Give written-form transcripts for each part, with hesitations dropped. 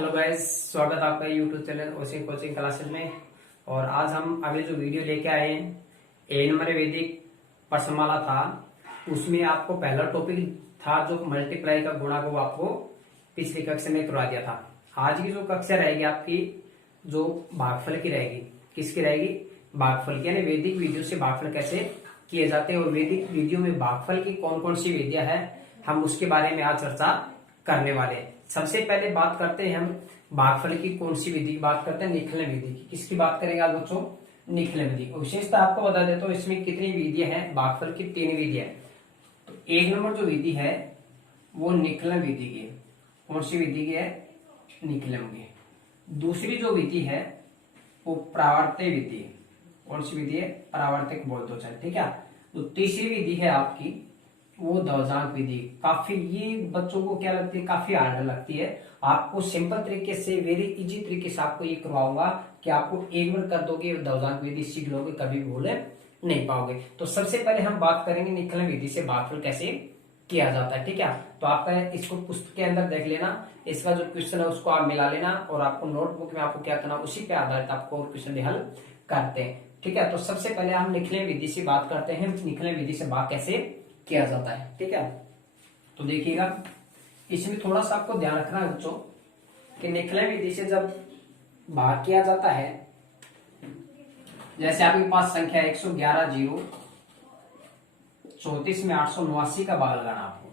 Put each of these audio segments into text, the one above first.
Hello guys, स्वागत है आपका यूट्यूब चैनल ओसिन कोचिंग क्लासेस में। और आज हम अगले जो वीडियो लेके आए हैं, एक नंबर वैदिक प्रश्नमाला था, उसमें आपको पहला टॉपिक था जो मल्टीप्लाई का गुणा को आपको पिछली कक्षा में करवा दिया था। आज की जो कक्षा रहेगी आपकी जो भागफल की रहेगी, किसकी रहेगी? भागफल की, यानी वैदिक विधियों से भागफल कैसे किए जाते हैं और वैदिक विधियों में भागफल की कौन कौन सी विधियां है, हम उसके बारे में आज चर्चा करने वाले हैं। सबसे पहले बात करते हैं हम भागफल की कौन सी विधि की बात करते हैं, निखलन विधि की। किसकी बात करेंगे आज बच्चों? निखलन विधि। विशेषता आपको बता देता हूँ, इसमें कितनी विधियां हैं? भागफल की 3 विधियां। तो एक नंबर जो विधि है वो निखलन विधि की है। कौन सी विधि की है? निखलन की। दूसरी जो विधि है वो परावर्तक विधि है। कौन सी विधि है? परावर्तक बोल दो चाहे, ठीक है। तो तीसरी विधि है आपकी वो ध्वजांक विधि। काफी ये बच्चों को क्या लगती है, काफी हार्ड लगती है। आपको सिंपल तरीके से, वेरी इजी तरीके से आपको ये करवाऊंगा कि आपको एक बार कर दोगे, ध्वजांक विधि सीख लोगे, कभी भूल नहीं पाओगे। तो सबसे पहले हम बात करेंगे निखलन विधि से भागफल कैसे किया जाता है, ठीक है। तो आपका इसको पुस्तक के अंदर देख लेना, इसका जो क्वेश्चन है उसको आप मिला लेना और आपको नोटबुक में आपको क्या करना, उसी पे आधारित आपको क्वेश्चन भी हल करते हैं, ठीक है। तो सबसे पहले हम निखलन विधि से बात करते हैं, निखलन विधि से भाग कैसे किया जाता है, ठीक है। तो देखिएगा, इसमें थोड़ा सा आपको ध्यान रखना है बच्चों कि निखलन विधि से जब भाग किया जाता है, जैसे आपके पास संख्या 111 0 34 में 889 का भाग लगाना। आपको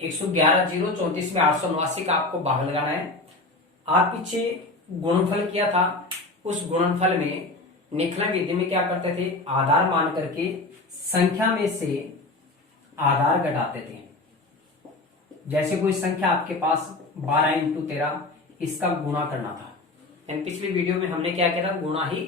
111 0 34 में 889 का आपको भाग लगाना है। आप पीछे गुणनफल किया था, उस गुणनफल में निखलन विधि में क्या करते थे, आधार मान करके संख्या में से आधार घटाते थे। जैसे कोई संख्या आपके पास 12 × 13, इसका गुणा करना था। पिछली वीडियो में हमने क्या किया था, गुणा ही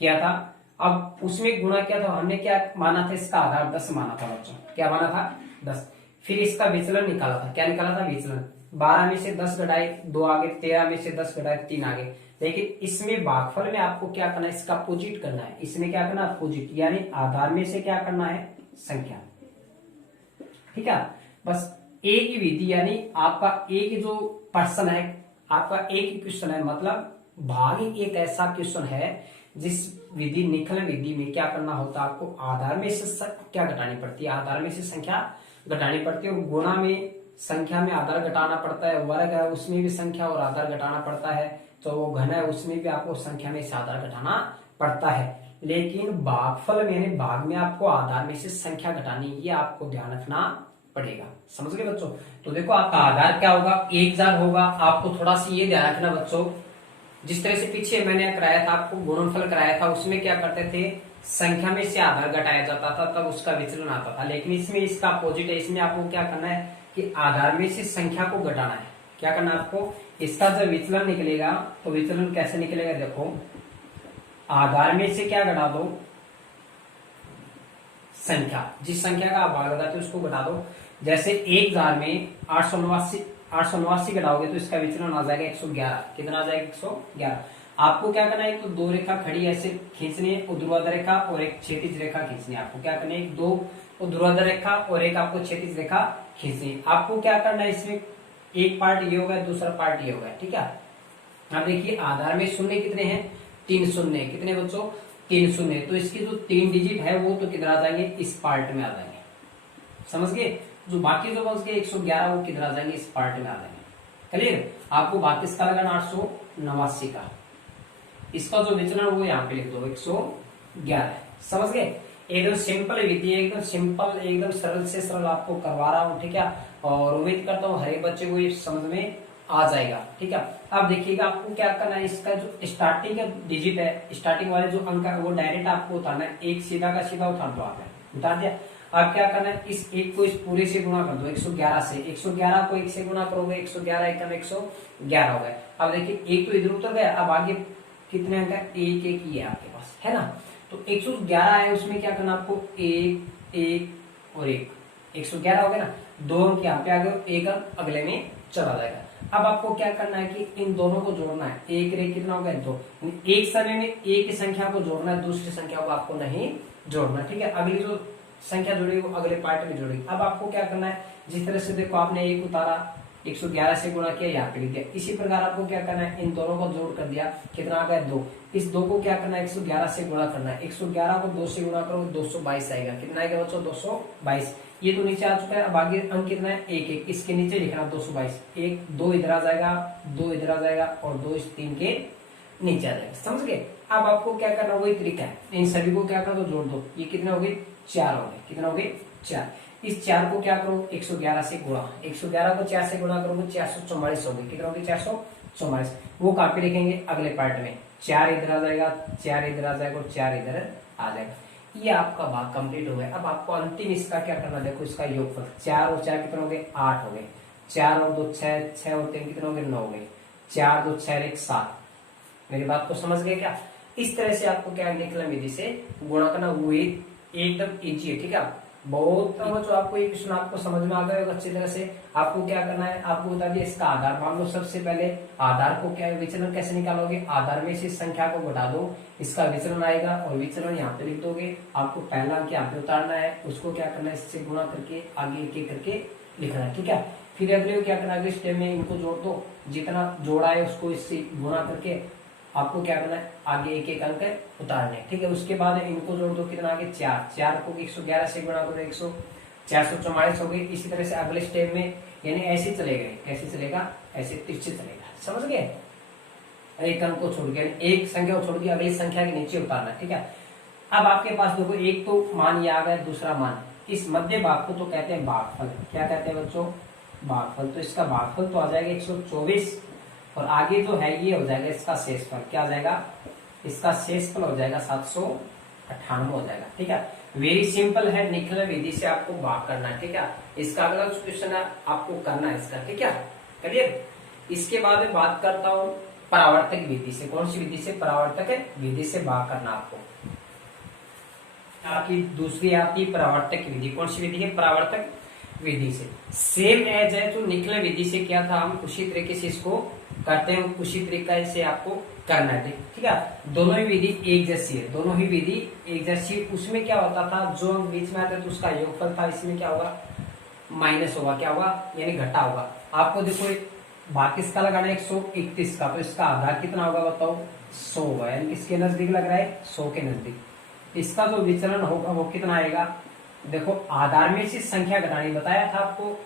किया था। अब उसमें गुणा किया था, हमने क्या माना था, इसका आधार 10 माना था बच्चों। क्या माना था? 10। फिर इसका विचलन निकाला था। क्या निकाला था? विचलन। 12 में से 10 घटाए 2 आगे, 13 में से 10 घटाए 3 आगे। लेकिन इसमें भागफल में आपको क्या करना है, इसका अपोजिट करना है। इसमें क्या करना है? अपोजिट, यानी आधार में से क्या करना है, संख्या, ठीक है। बस एक ही विधि, यानी आपका एक जो प्रश्न है, आपका एक ही क्वेश्चन है, मतलब भाग एक ऐसा क्वेश्चन है जिस विधि निखलन विधि में क्या करना होता है, आपको आधार में से क्या घटानी पड़ती है, आधार में से संख्या घटानी पड़ती है। और गुणा में संख्या में आधार घटाना पड़ता है, वर्ग है उसमें भी संख्या और आधार घटाना पड़ता है, तो वो घन है उसमें भी आपको संख्या में से आधार घटाना पड़ता है। लेकिन भागफल में, यानी भाग में आपको आधार में से संख्या घटानी, ये आपको ध्यान रखना पड़ेगा। समझ गए बच्चों? तो देखो, आपका आधार क्या होगा, 1000 होगा। आपको थोड़ा सा ये ध्यान रखना बच्चों, जिस तरह से पीछे मैंने कराया था, आपको गुणनफल कराया था, उसमें क्या करते थे, संख्या में से आधार घटाया जाता था, तब उसका विचलन आता था। लेकिन इसमें इसका अपोजिट है, इसमें आपको क्या करना है कि आधार में से संख्या को घटाना है। क्या करना है आपको? इसका जब विचलन निकलेगा तो विचलन कैसे निकलेगा, देखो, आधार में से क्या घटा दो, संख्या, जिस संख्या का आप भाग लगाते हो उसको घटा दो। जैसे 1000 में 889 घटाओगे तो इसका विचलन आ जाएगा 111। कितना आ जाएगा? 111। आपको क्या करना है, तो 2 रेखा खड़ी ऐसे खींचनी है, ऊर्ध्वाधर रेखा और एक क्षैतिज रेखा खींचनी है। आपको क्या करना है, 2 ऊर्ध्वाधर रेखा और एक आपको क्षैतिज रेखा खींचनी है। आपको क्या करना है, इसमें एक पार्ट ये होगा, दूसरा पार्ट ये होगा, ठीक है। अब देखिए, आधार में शून्य कितने हैं? 3 शून्य। कितने बच्चों? 3 शून्य। तो इसकी जो 3 डिजिट है वो तो किधर आ जाएंगे, इस पार्ट में आ जाएंगे। समझ गए? जो बाकी जो बच गए 111 वो किधर आ जाएंगे, इस पार्ट में आ जाएंगे। क्लियर? आपको बाकी इसका लगाना 889 का, इसका जो विचलन वो यहाँ पे लिख दो 111। समझ गए? एकदम सिंपल विधि, एकदम सिंपल, एकदम सरल से सरल आपको करवा रहा हूँ, ठीक है। और उम्मीद करता हूँ हर एक बच्चे को ये समझ में आ जाएगा, ठीक है। अब देखिएगा, आपको क्या करना है, इसका जो स्टार्टिंग का डिजिट है, स्टार्टिंग वाले जो अंक है वो डायरेक्ट आपको उतारना है। एक सीधा का सीधा उतार दो, आपने उतार दिया। अब क्या करना है, इस एक को इस पूरे से गुणा कर दो 111 से। 111 को 1 से गुणा करोगे, 111 एकम 111 हो गए। अब देखिए, एक तो इधर उतर गया, अब आगे कितने अंक है, एक एक ही है आपके पास, है ना। तो 111 है, उसमें क्या करना आपको, 1 1 और 1, 111 हो गया ना। 2 अंक यहाँ पे आ गए, एक अंक अगले में चला जाएगा। अब आपको क्या करना है कि इन दोनों को जोड़ना है। एक एक कितना हो गया, 2। एक समय में एक ही संख्या को जोड़ना है, दूसरी संख्या को आपको नहीं जोड़ना, ठीक है। अगली जो संख्या जुड़ेगी वो अगले पार्ट में जुड़ेगी। अब आपको क्या करना है, जिस तरह से देखो, आपने 1 उतारा, 111 से गुणा किया, यहाँ पे लिख दिया। इसी प्रकार आपको क्या करना है, इन दोनों को जोड़ कर दिया, कितना आ गया 2। इस 2 को क्या करना है, 111 से गुणा करना है। 111 को 2 से गुणा करो 222 आएगा। कितना आएगा बच्चों, 222। ये तो नीचे आ चुका है। अब आगे अंक कितना है, 1 इसके नीचे लिखना 222। 1 2 इधर आ जाएगा, 2 इधर आ जाएगा और 2 इस 3 के नीचे आ जाएगा। समझ गए। अब आपको क्या करना, वही तरीका है, इन सभी को क्या कर दो, जोड़ दो। ये कितना हो गए, 4 हो गए। कितना हो गए, 4। इस 4 को क्या करो, 111 से गुणा, 111 को 4 से गुणा करोगे 444 हो गए। कितना हो गए, 444। वो कॉपी लिखेंगे अगले पार्ट में। 4 इधर आ जाएगा, 4 इधर आ जाएगा और 4 इधर आ जाएगा। ये आपका भाग कंप्लीट हो गया। अब आपको अंतिम इसका क्या करना, देखो इसका योगफल 4 और 4 कितने हो गए, 8 हो गए। 4 और 2 6, 6 और 3 कितने हो गए, 9 हो गए। 4 2 6 1 7। मेरी बात को समझ गए क्या। इस तरह से आपको क्या निकलन विधि से गुणा करना, वो एकदम इजी है। ठीक है, बहुत जो आपको ये क्वेश्चन आपको समझ में आ गया होगा अच्छी तरह से। आपको क्या करना है, आपको बता दिया इसका आधार मान लो। सबसे पहले आधार को क्या, विचलन कैसे निकालोगे, आधार में से संख्या को घटा दो, इसका विचलन आएगा और विचलन यहाँ पे लिख दोगे। आपको पहला अंक यहाँ पे उतारना है, उसको क्या करना है, इससे गुणा करके आगे एक एक करके लिखना है। ठीक है, फिर अगले क्या करना है, अगले स्टेप में इनको जोड़ दो, जितना जोड़ा है उसको इससे गुणा करके आपको क्या करना है, आगे एक एक अंक उतारने। ठीक है, उसके बाद इनको जोड़ दो, कितना आगे 4। 4 को 111 से गुणा करो, 444 हो गई। इसी तरह से अगले स्टेप में यानी ऐसे चलेगा, कैसे चलेगा, ऐसे तिरछे चलेगा। समझ गए। एक अंक को छोड़ के, एक संख्या को छोड़ के अगली संख्या के नीचे उतारना। ठीक है, अब आपके पास देखो एक तो मान ये आ गया, दूसरा मान, इस मध्य भाग को तो कहते हैं भागफल। क्या कहते हैं बच्चों, भागफल। तो इसका भागफल तो आ जाएगा 124 और आगे जो है ये हो जाएगा इसका शेषफल। क्या हो जाएगा, इसका शेषफल हो जाएगा 798 हो जाएगा। ठीक है, वेरी सिंपल है, निकलन विधि से आपको भाग करना है। ठीक है, इसका अगला क्वेश्चन है आपको करना है इसका। ठीक है, क्लियर। इसके बाद मैं बात करता हूँ परावर्तक विधि से। कौन सी विधि से, परावर्तक विधि से भाग करना आपको। आपकी दूसरी आती है परावर्तक विधि। कौन सी विधि है, परावर्तक विधि से। सेम एज है जो निकलन विधि से किया था, हम उसी तरीके से इसको करते हैं, उसी तरीके से आपको करना है। ठीक है, दोनों ही विधि एक जैसी है, दोनों ही विधि एक जैसी। उसमें क्या होता था, जो अंक बीच में आता है तो उसका योगफल था, इसमें क्या होगा, माइनस होगा। क्या होगा, यानी घटा होगा। आपको देखो भाग किसका लगाना है, 131 का, तो इसका आधार कितना होगा बताओ, 100 होगा। यानी किसके नजदीक लग रहा है, 100 के नजदीक। इसका जो विचलन होगा वो कितना आएगा, देखो आधार में से संख्या घटानी बताया था आपको।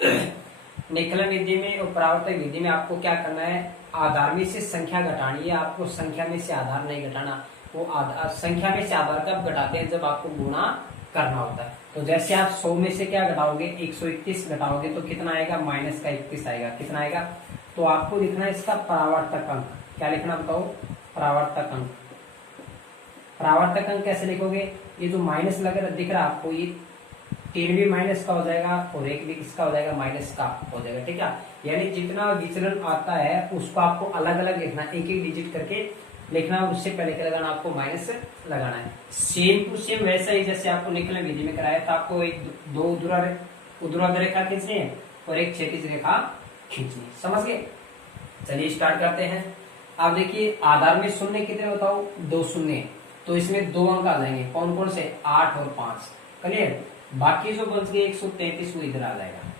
निकलन विधि में और परावर्तक विधि में आपको क्या करना है, आधार में से संख्या घटानी है आपको, संख्या में से आधार नहीं घटाना। वो आधार, संख्या में से आधार कब घटाते हैं, जब आपको गुणा करना होता है। तो जैसे आप 100 में से क्या घटाओगे, 131 घटाओगे तो कितना आएगा, माइनस का 31 आएगा। कितना आएगा, तो आपको लिखना है इसका परावर्तक अंक। क्या लिखना बताओ, परावर्तक अंक। परावर्तक अंक कैसे लिखोगे, ये जो माइनस लग रहा दिख रहा है आपको, ये 3 भी माइनस का हो जाएगा और 1 भी किसका हो जाएगा, माइनस का हो जाएगा। ठीक है, यानी जितना विचलन आता है उसको आपको अलग अलग लिखना, एक एक डिजिट करके लिखना, उससे पहले क्या लगाना, आपको माइनस लगाना है। सेम टू सेम वैसा ही जैसे आपको निकलन विधि में कराया था। आपको एक दो ऊर्ध्वाधर रेखा खींचनी है और एक क्षैतिज रेखा खींचनी है। समझ गए। चलिए स्टार्ट करते हैं। आप देखिए आधार में शून्य कितने बताओ, 2 शून्य, तो इसमें 2 अंक आ जाएंगे। कौन कौन से, 8 और 5। क्लियर। बाकी जो बच गए 133 वो इधर आ जाएगा।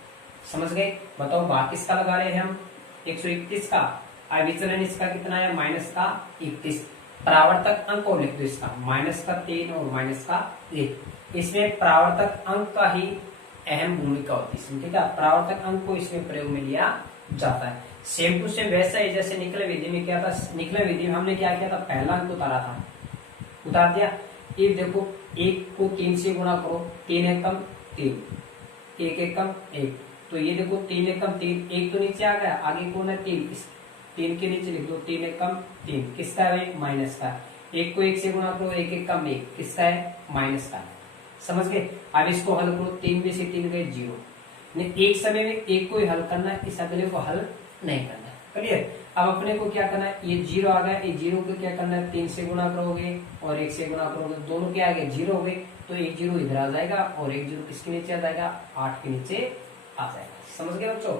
समझ गए। बताओ भाग किसका लगा रहे हैं हम, 131 का। विचलन इसका कितना है, माइनस का 31। परावर्तक अंक को लिख दो इसका, माइनस का 3 और माइनस का 1। इसमें परावर्तक अंक का ही अहम भूमिका होती है। ठीक है, परावर्तक अंक को इसमें प्रयोग में लिया जाता है। सेम टू सेम वैसा ही जैसे निकलन विधि में क्या था, निकलन विधि में हमने क्या किया था, पहला अंक उतारा था, उतार दिया। ये देखो 1 को 3 से गुणा करो, 3 एकम 3, 1 एकम 1, तो ये देखो 3 एकम 3, 1 तो नीचे आ गया, आगे कौन है 3, 3 के नीचे लिख दो 3 एकम 3, किसका है, माइनस का। 1 को 1 से गुणा करो, 1 एकम 1, किसका है, माइनस का। समझ गए। अब इसको हल करो, 3 में से 3 गए 0। एक समय में एक को ही हल करना है, इस अगले को हल नहीं करना। क्लियर। अब अपने को क्या करना है, ये 0 आ गया, ये 0 को क्या करना है, 3 से गुणा करोगे और 1 से गुणा करोगे, दोनों क्या आ गए 0 हो गए, तो 1 0 इधर आ जाएगा और 1 0 किसके नीचे आ जाएगा, 8 के नीचे आ जाएगा। समझ गए बच्चों।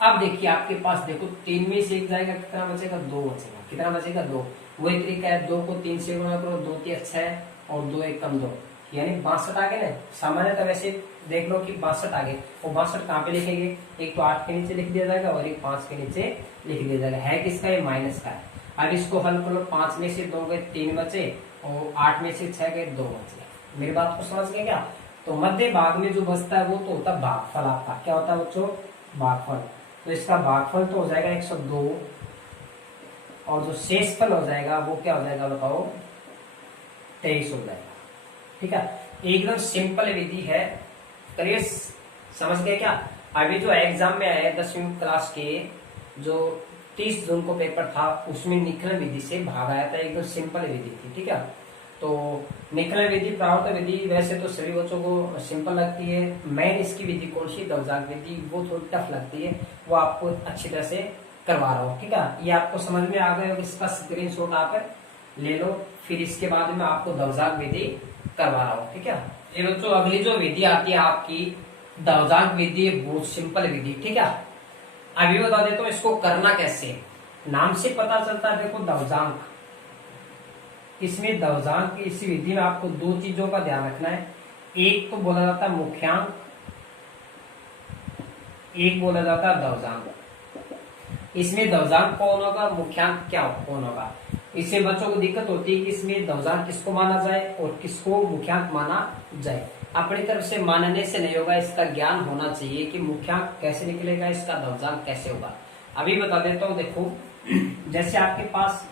अब देखिए आपके पास देखो 3 में से 1 जाएगा, कितना बचेगा, 2 बचेगा। कितना बचेगा, 2। वही तरीका है, 2 को 3 से गुणा करो, 2 3 6 और 2 1 कम 2, यानी 62 आ गए ना। सामान्यतः वैसे देख लो कि 62 आ गए, वो 62 कहाँ पे लिखेंगे, एक तो 8 के नीचे लिख दिया जाएगा और एक 5 के नीचे लिख दिया जाएगा। है किसका, ये माइनस का है। अब इसको हल करो, 5 में से 2 गए 3 बचे और 8 में से 6 गए 2 बचे। मेरी बात को समझ गए क्या। तो मध्य भाग में जो बचता है वो तो होता है भागफल आपका। क्या होता है बच्चों, भागफल। तो इसका भागफल तो हो जाएगा 102 और जो शेषफल हो जाएगा वो क्या हो जाएगा बताओ, 23 हो जाएगा। ठीक है, एकदम सिंपल विधि है, करिए। समझ गए क्या। अभी जो एग्जाम में आया 10वीं क्लास के जो 30 जून को पेपर था उसमें निखलन विधि से भाग आया था, एकदम सिंपल विधि थी। ठीक है, तो निखलन विधि प्रावर्त विधि वैसे तो सभी बच्चों को सिंपल लगती है। मेन इसकी विधि कौन सी, दौजाक विधि, वो थोड़ी टफ लगती है, वो आपको अच्छी तरह से करवा रहा हूँ। ठीक है, ये आपको समझ में आ गया, इसका स्क्रीनशॉट आप ले लो, फिर इसके बाद में आपको दौजाक विधि करवा रहा हूँ। ठीक है, ये बच्चों अगली जो विधि आती है आपकी दौजाक विधि, बहुत सिंपल विधि। ठीक है, अभी बता देता हूँ इसको करना कैसे। नाम से पता चलता है, देखो दौजांक, इसमें दौजांक की इस विधि में आपको 2 चीजों का ध्यान रखना है। एक तो बोला जाता है मुख्यांक, एक बोला जाता है दौजांक। इसमें दौजांक कौन होगा, मुख्यांक क्या कौन होगा। इससे बच्चों को दिक्कत होती है कि इसमें दौजांक किसको माना जाए और किसको मुख्यांक माना जाए। अपनी तरफ से मानने से नहीं होगा, इसका ज्ञान होना चाहिए कि मुख्यांक कैसे निकलेगा, इसका दौजांक कैसे होगा। अभी बता देता हूँ, देखो जैसे आपके पास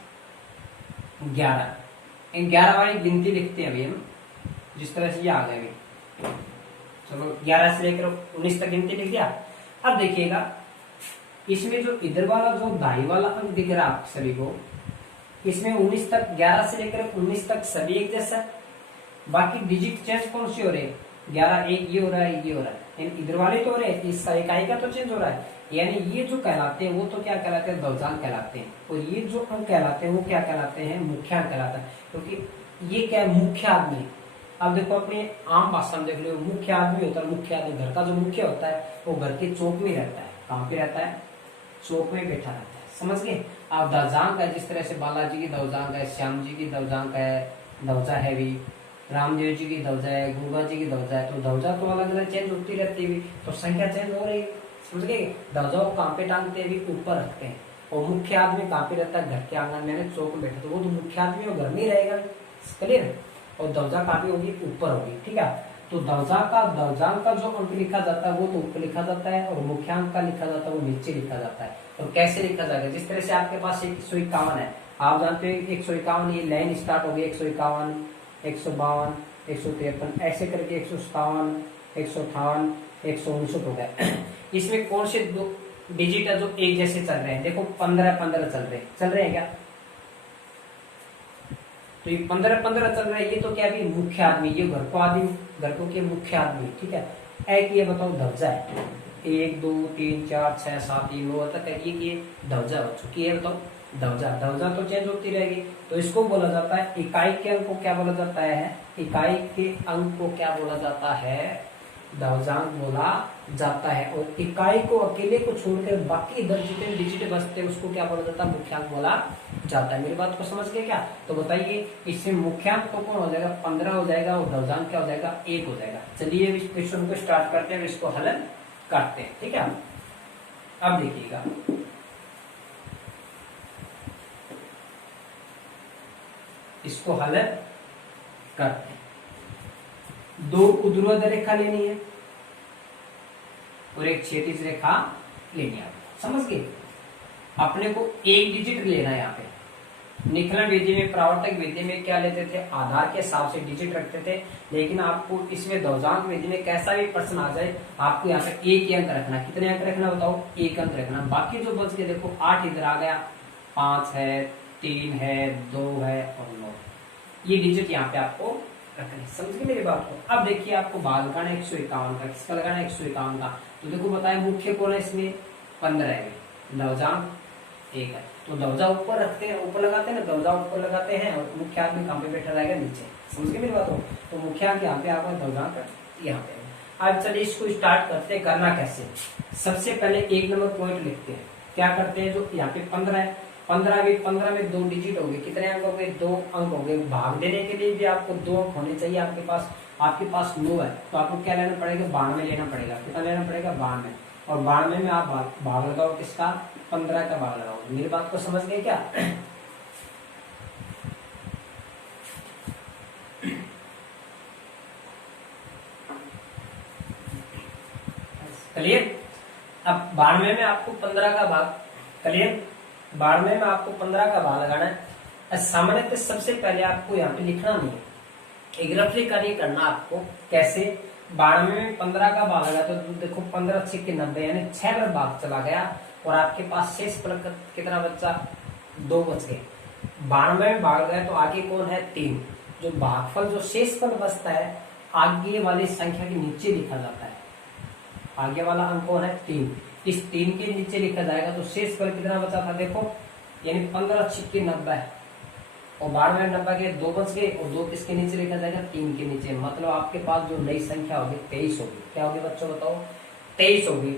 11 वाली गिनती लिखते हैं अभी हम, जिस तरह से ये आ गए। चलो 11 से लेकर 19 तक गिनती लिख दिया। अब देखिएगा इसमें जो इधर वाला जो दाई वाला अंक दिख रहा है आप सभी को, इसमें 19 तक, 11 से लेकर 19 तक सभी एक जैसा। बाकी डिजिट चेंज कौन सी हो रही है, 11 एक ये हो रहा है, ये हो रहा है, इधर वाले तो हो रहे हैं, इसका इकाई का तो चेंज हो रहा है। यानी ये जो कहलाते हैं वो तो क्या कहलाते हैं, दौजांक कहलाते हैं, और ये जो अंक कहलाते हैं वो क्या कहलाते हैं, मुख्यांक कहलाता है। क्योंकि ये क्या है, मुख्य आदमी। अब देखो अपनी आम भाषा में देख लो, मुख्य आदमी होता है, मुख्य आदमी घर का जो मुख्य होता है वो घर के चौक में रहता है। कहाँ पे रहता है, चौक में बैठा रहता है। समझ गए। अब दौजांक है, जिस तरह से बालाजी की दौजांक है, श्याम जी की दौजांक है, दौजा है भी, रामदेव जी की दौजा है, गुरुआ जी की दौजा है। तो दौजा तो अलग अलग चेंज होती रहती है, तो संख्या चेंज हो रही है। समझ गए। दौजा को कहाँ पे टांगते हैं, ऊपर रखते हैं। और मुख्य आदमी कहाँ पे रहता है, घर के आंगन में चौक में बैठा, तो वो तो मुख्य आदमी और घर में ही रहेगा। क्लियर। और दौजा कहाँ पे होगी, ऊपर होगी। ठीक है, तो दौजांक का जो अंक लिखा जाता है वो तो ऊपर लिखा जाता है, और मुख्यांक का लिखा जाता है वो नीचे लिखा जाता है। और कैसे लिखा जाएगा, जिस तरह से आपके पास 151 है, आप जानते हो 151, ये लाइन स्टार्ट हो गई 151, 152, 153, ऐसे करके 157, 158, 159 हो गए। इसमें कौन से 2 डिजिट है जो एक जैसे चल रहे हैं, देखो 15 चल रहे हैं क्या, तो ये 15 चल रहा है। ये तो क्या भी मुख्य आदमी, ये घर को आदमी, घर को के मुख्य आदमी। ठीक है, एक ये बताओ दौजा है, 1 2 3 4 6 7 9 तक है, ये दौजा हो चुकी है। बताओ दौजा तो चेंज होती रहेगी, तो इसको बोला जाता है इकाई के अंक को क्या बोला जाता है, इकाई के अंक को क्या बोला जाता है, दौजांक बोला जाता है। और इकाई को अकेले को छोड़कर बाकी इधर जितने डिजिट बचते हैं उसको क्या बोला जाता है, मुख्यांक बोला जाता है। मेरी बात को समझ गए क्या। तो बताइए इससे मुख्यांक तो कौन हो जाएगा, 15 हो जाएगा, और दौजांक क्या हो जाएगा, 1 हो जाएगा। चलिए इस क्वेश्चन को स्टार्ट करते हैं, इसको हल करते हैं। ठीक है, अब देखिएगा इसको हल करते हैं। 2 ऊर्ध्वाधर रेखा लेनी है और एक क्षैतिज रेखा लेनी है। समझ गए। अपने को एक डिजिट लेना है। यहाँ पे निखलन विधि में, प्रावर्तक विधि में क्या लेते थे, आधार के हिसाब से डिजिट रखते थे। लेकिन आपको इसमें दौजांक विधि में कैसा भी प्रश्न आ जाए, आपको यहाँ पे एक ही अंक रखना। कितने अंक रखना बताओ, एक अंक रखना। बाकी जो बच गए देखो 8 इधर आ गया, 5 है, 3 है, 2 है और 9, ये डिजिट यहाँ पे आपको रखनी। समझ गए मेरी बात को। अब देखिए आपको भाग लगाना है 151 का, किसका लगाना है, 151 का। तो देखो बताया मुख्य कौन है इसमें, 15 है, दौजांक 1 है। तो दौजा ऊपर रखते हैं, ऊपर लगाते हैं ना, दौजा ऊपर लगाते हैं और मुख्य आदमी कहाँ पे बैठा रहेगा, नीचे। समझ गए मेरी बात को। तो मुख्य आदमी यहाँ पे आपका दौजांक यहाँ पे। अब चलिए इसको स्टार्ट करते हैं। करना कैसे, सबसे पहले 1 नंबर पॉइंट लिखते हैं। क्या करते हैं, जो यहाँ पे 15 है, 15 में 2 डिजिट हो गए, कितने अंक हो गए? 2 अंक हो गए। भाग देने के लिए भी आपको 2 अंक होने चाहिए आपके पास 9 है तो आपको क्या लेना पड़ेगा? 92 लेना पड़ेगा। कितना लेना पड़ेगा? 92। और 92 में आप भाग लगाओ किसका? 15 का भाग लगाओ। मेरी बात को समझ गए क्या? क्लियर? अब 92 में आपको 15 का भाग, क्लियर? 92 में आपको 15 का भाग लगाना है। सामान्यतः सबसे पहले आपको यहाँ पे लिखना नहीं है, एक रफली कार्य करना आपको। कैसे? 92 में 15 का भाग लगा तो देखो 15 6 के 90 यानी 6 बार भाग चला गया और आपके पास शेष फल कितना बचा? 2 बच गए। 92 में भाग गया तो आगे कौन है? 3। जो भागफल जो शेष फल बचता है आगे वाली संख्या के नीचे लिखा जाता है। आगे वाला अंक कौन है? 3। इस 3 के नीचे लिखा जाएगा तो शेष फल कितना बचा था? देखो यानी 15 6 के 90 और 92 में 90 के 2 बच गए और 2 किसके नीचे लिखा जाएगा? 3 के नीचे। मतलब आपके पास जो नई संख्या होगी 23 होगी। क्या होगी बच्चों बताओ? 23 होगी।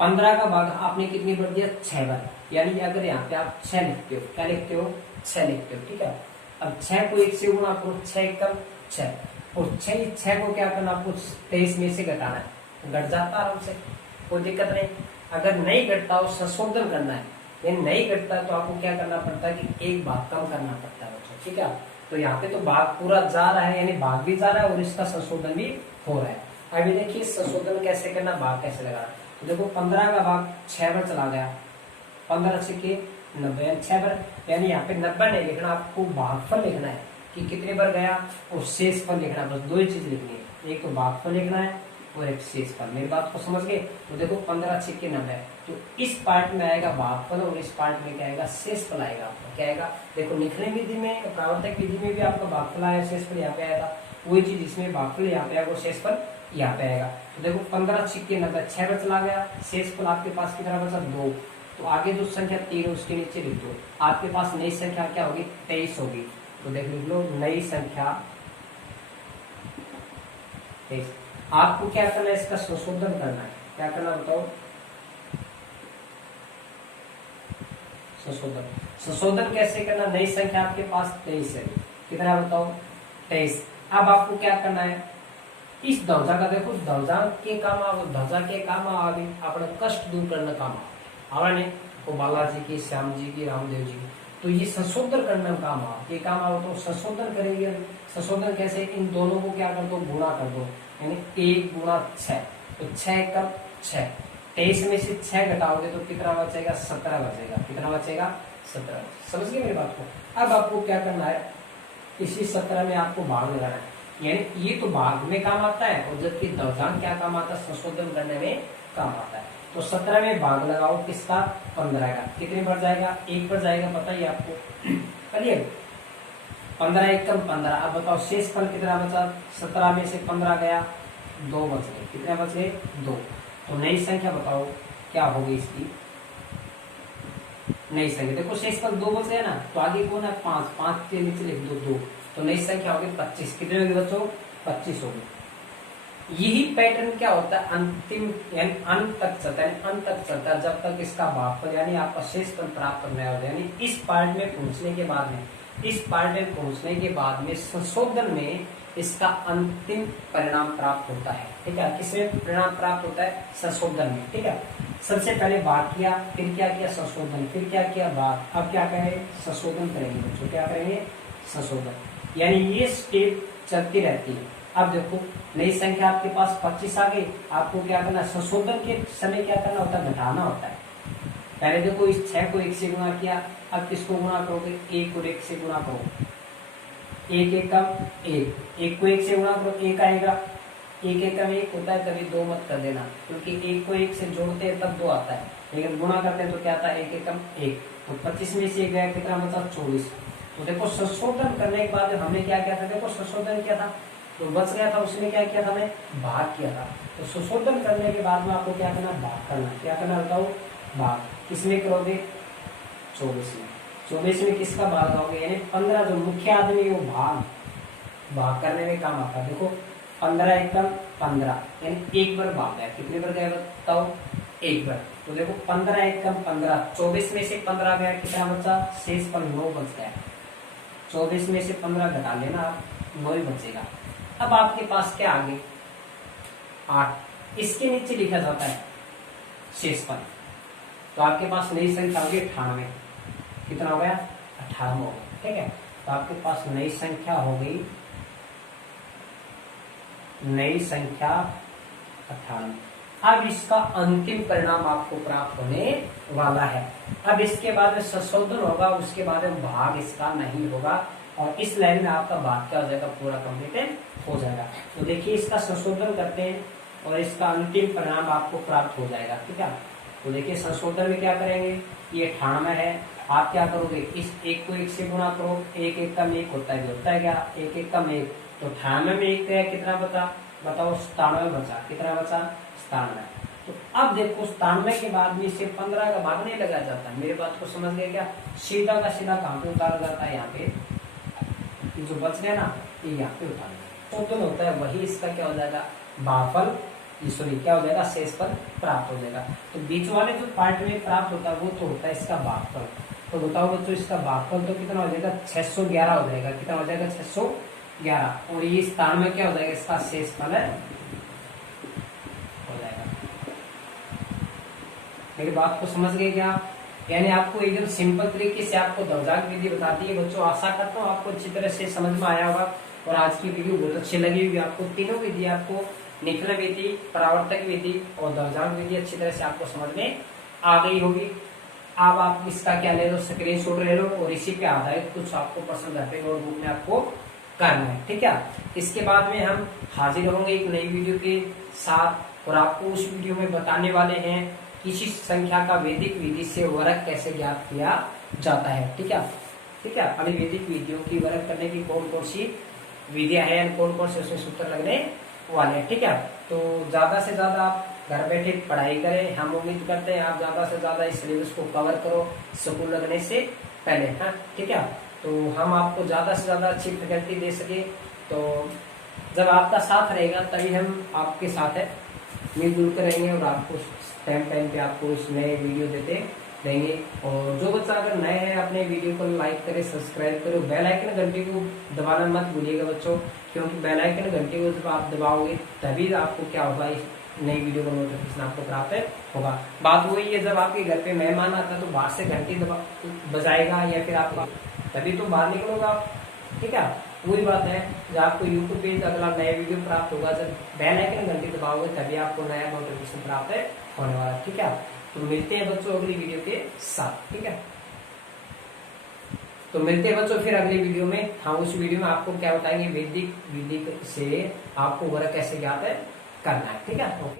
15 का भाग आपने कितनी बार दिया? 6 बार। यानी अगर यहाँ पे आप 6 लिखते हो, क्या लिखते हो? 6 लिखते हो, ठीक है। अब 6 को 1 से गुणा करो, 6 एकम 6 और 6 को क्या करना? आपको 23 में से घटाना है, घट जाता आराम से, कोई दिक्कत नहीं। अगर नहीं घटता हो संशोधन करना है, यदि नहीं घटता तो आपको क्या करना पड़ता है कि एक भाग कम करना पड़ता है बच्चों, ठीक है। तो यहाँ पे तो भाग पूरा जा रहा है, यानी भाग भी जा रहा है और इसका संशोधन भी हो रहा है। अभी देखिए संशोधन कैसे करना, भाग कैसे लगाना। तो देखो 15 का भाग 6 बार चला गया, 15 6 के 90 6 बार, यानी यहाँ पे 90 नहीं लिखना, आपको भागफल लिखना है कि कितने बार गया और शेषफल लिखना है। बस 2 ही चीज लिखनी है, एक तो भागफल लिखना है और एक शेषफल। मेरी बात को समझ गए? तो देखो 15 6 के 90 तो इस पार्ट में आएगा भागफल और इस पार्ट में क्या आएगा? शेषफल आएगा। आपका क्या आएगा? देखो लिखने विधि में, प्रावर्तक विधि में भी आपका भागफल आया, शेषफल यहाँ पे आया था। वही चीज इसमें भागफल यहाँ पे आएगा और शेषफल यहाँ पे आएगा। तो देखो 15 6 के 90 6 बार चला गया, शेषफल आपके पास कितना बचा? 2। तो आगे जो संख्या 3 उसके नीचे लिख दो। आपके पास नई संख्या क्या होगी? 23 होगी। तो देख लिख लो नई संख्या 23। आपको क्या करना है? इसका संशोधन करना है। क्या करना बताओ? संशोधन कैसे करना? नई संख्या आपके पास 23 है, कितना बताओ? 23। अब आपको क्या करना है? इस ध्वजा का देखो, ध्वजा के काम आगे अपना कष्ट दूर करना काम आवा नहीं, वो बालाजी की, श्याम जी की, रामदेव जी की। तो ये संशोधन करना काम आ, ये काम आओ तो संशोधन करेंगे। संशोधन कैसे? इन दोनों को क्या कर दो? गुणा कर दो, यानी 1 गुणा 6 तो 6 कम 6। 23 में से 6 घटाओगे तो कितना बचेगा? 17 बचेगा। कितना बचेगा? 17। समझ गए मेरी बात को? अब आपको क्या करना है? इसी 17 में आपको भाग लगाना है, यानी ये तो भाग में काम आता है और जबकि ध्वजांक क्या काम आता है? संशोधन करने में काम आता है। तो 17 में भाग लगाओ किसका? 15 का। कितने बढ़ जाएगा? 1 बढ़ जाएगा, पता ही आपको। चलिए 15 1 कम 15। अब बताओ शेषफल कितना बचा? 17 में से 15 गया, 2 बच गए। कितने बच गए? 2। तो नई संख्या बताओ क्या होगी इसकी? नई संख्या देखो शेषफल 2 बच गया ना, तो आगे कौन है? 5। 5 के नीचे लिख दो 2, तो नई संख्या होगी 25। कितने होगी बच्चों? 25 होगी। यही पैटर्न क्या होता है? अंतिम यानी अंत तक चलता है, अंत तक चलता है जब तक इसका भागफल यानी आपका शेषफल प्राप्त नहीं होता। यानी इस पार्ट में पहुंचने के बाद में, इस पार्ट में पहुंचने के बाद में संशोधन में इसका अंतिम परिणाम प्राप्त होता है, ठीक है। किसमें परिणाम प्राप्त होता है? संशोधन में, ठीक है। सबसे पहले भाग किया, फिर क्या किया? संशोधन, फिर क्या किया? भाग। अब क्या करेंगे? संशोधन करेंगे बच्चों। क्या करेंगे? संशोधन। यानी ये स्टेप चलती रहती है। अब देखो नई संख्या आपके पास 25 आ गई, आपको क्या करना? संशोधन के समय क्या करना होता है? घटाना होता है। पहले देखो इस 6 को 1 से गुणा किया, अब किसको गुणा करोगे? 1 और 1 से गुणा करो, 1 1 कम 1, 1 को 1 से गुणा करो, 1 आएगा। 1 1 कम 1 होता है, कभी 2 मत कर देना, क्योंकि 1 को 1 से जोड़ते हैं तब 2 आता है, लेकिन गुणा करते हैं तो क्या आता है? 1 1 कम 1। तो 25 में से 1 गया, कितना बचा? 24। तो देखो संशोधन करने के बाद हमने क्या किया था? देखो संशोधन किया था तो बच गया था, उसमें क्या किया था? हमने भाग किया था। तो संशोधन करने के बाद में आपको क्या करना? भाग करना। क्या करना बताओ? भाग। किसमें करोगे? 24 में। 24 में किसका भाग आओगे? यानी 15 जो मुख्य आदमी है वो भाग करने में काम आता है। देखो 15 1 कम 15 यानी 1 बार भाग गया। कितने बार गया बताओ? 1 बार। तो देखो 15 एकम 15, 24 में से 15 गया, कितना बचा, शेष पर 9 बच गया। 24 में से 15 घटा लेना आप, 9 ही बचेगा। अब आपके पास क्या आगे 8, इसके नीचे लिखा जाता है शेष पर, तो आपके पास नई संख्या होगी 98, कितना हो गया 18 हो गया, ठीक है। तो आपके पास नई संख्या हो गई, नई संख्या 98। अब इसका अंतिम परिणाम आपको प्राप्त होने वाला है। अब इसके बाद में संशोधन होगा, उसके बाद में भाग इसका नहीं होगा, और इस लाइन में आपका भाग क्या हो जाएगा, पूरा कंप्लीट हो जाएगा। तो देखिए इसका संशोधन करते हैं और इसका अंतिम परिणाम आपको प्राप्त हो जाएगा, ठीक है। तो देखिए संशोधन में क्या करेंगे, ये 98 है, आप क्या करोगे, इस एक को 1 से गुणा करो, एक एक का में 1 होता है क्या, एक एक का में 1, तो 98 में 1 गया, कितना बता, बताओ 97 बचा, कितना बचा 97। तो अब देखो 97 के बाद में इसे 15 का भाग नहीं लगाया जाता है, मेरे बात को समझ गए क्या, सीधा का सीधा कहाँ पे उतारा जाता है, यहाँ पे जो बच गया ना ये यहाँ पे उतार, तो होता है वही इसका क्या हो जाएगा, भागफल, सॉरी क्या हो जाएगा, शेष पर प्राप्त हो जाएगा। तो बीच वाले जो पार्ट में प्राप्त होता है वो तो होता है इसका भागफल। तो बताओ बच्चों इसका भागफल तो कितना हो जाएगा, 611 हो जाएगा, कितना हो जाएगा 611, और ये 97 क्या हो जाएगा, इसका शेष फल हो जाएगा। मेरी बात को समझ गए क्या, यानी आपको एकदम सिंपल तरीके से आपको दर्जाक विधि बताती है बच्चों। आशा करता हूँ आपको अच्छी तरह से समझ में आया होगा, और आज की वीडियो बहुत अच्छी लगी होगी आपको। तीनों विधि आपको, निखलन विधि, परावर्तक विधि और दर्जाक विधि अच्छी तरह से आपको समझ में आ गई होगी। अब आप इसका क्या ले लो, स्क्रीनशॉट ले लो, और इसी पे आधारित कुछ आपको प्रश्न घर पे नोटबुक में आपको करना है, ठीक है। इसके बाद में हम हाजिर होंगे एक नई वीडियो के साथ, और आपको उस वीडियो में बताने वाले हैं किसी संख्या का वैदिक विधि से वर्ग कैसे ज्ञात किया जाता है, ठीक है, ठीक है। अभी वैदिक विधियों की वर्ग करने की कौन कौन सी विधियां हैं, कौन कौन से उसमें सूत्र लगने वाले हैं, ठीक है। तो ज्यादा से ज्यादा आप घर बैठे पढ़ाई करें, हम उम्मीद करते हैं आप ज्यादा से ज्यादा इस सिलेबस को कवर करो स्कूल लगने से पहले, हाँ ठीक है। तो हम आपको ज्यादा से ज्यादा अच्छी फैकल्टी दे सके, तो जब आपका साथ रहेगा तभी हम आपके साथ है मिलजुल कर रहेंगे, और आपको टाइम टाइम पे आपको इस नए वीडियो देते रहेंगे। और जो बच्चा अगर नए हैं अपने वीडियो को लाइक करे, सब्सक्राइब करो, बेल आइकन घंटी को दबाना मत भूलिएगा बच्चों, क्योंकि बेल आइकन घंटी को जब आप दबाओगे तभी आपको क्या होगा, इस नई वीडियो का नोटिफिकेशन आपको प्राप्त होगा। बात वही है, जब आपके घर पे मेहमान आता है तो बाहर से घंटी बजाएगा या फिर आपका, तभी तो बाहर निकलोगा, ठीक है। वही बात है, जब आपको यूट्यूब पे अगला नया वीडियो प्राप्त होगा, जब बेल आइकन घंटी दबाओगे तभी आपको नया नोटिफिकेशन प्राप्त होने वाला, ठीक है। तो मिलते हैं बच्चों अगली वीडियो के साथ, ठीक है। तो मिलते हैं बच्चों फिर अगली वीडियो में। हम उस वीडियो में आपको क्या बताएंगे, वैदिक विधि से आपको वर्ग कैसे ज्ञात करना है, ठीक है।